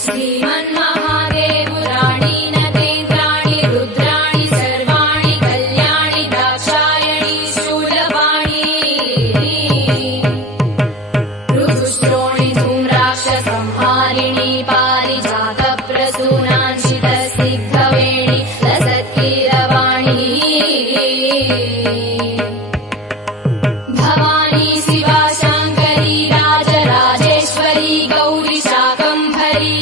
श्रीमन्महादेवुराणी नगेन्द्राणि रुद्राणि सर्वाणि कल्याणि दाक्षायणी शूलवाणी ऋतुश्रोणि धूम्राक्षसंहारिणी पारिजातप्रसूनांशितस्निग्धवेणि लसत्कीरवाणी भवानी शिवा शाङ्करी राजराजेश्वरी गौरी शाकम्भरी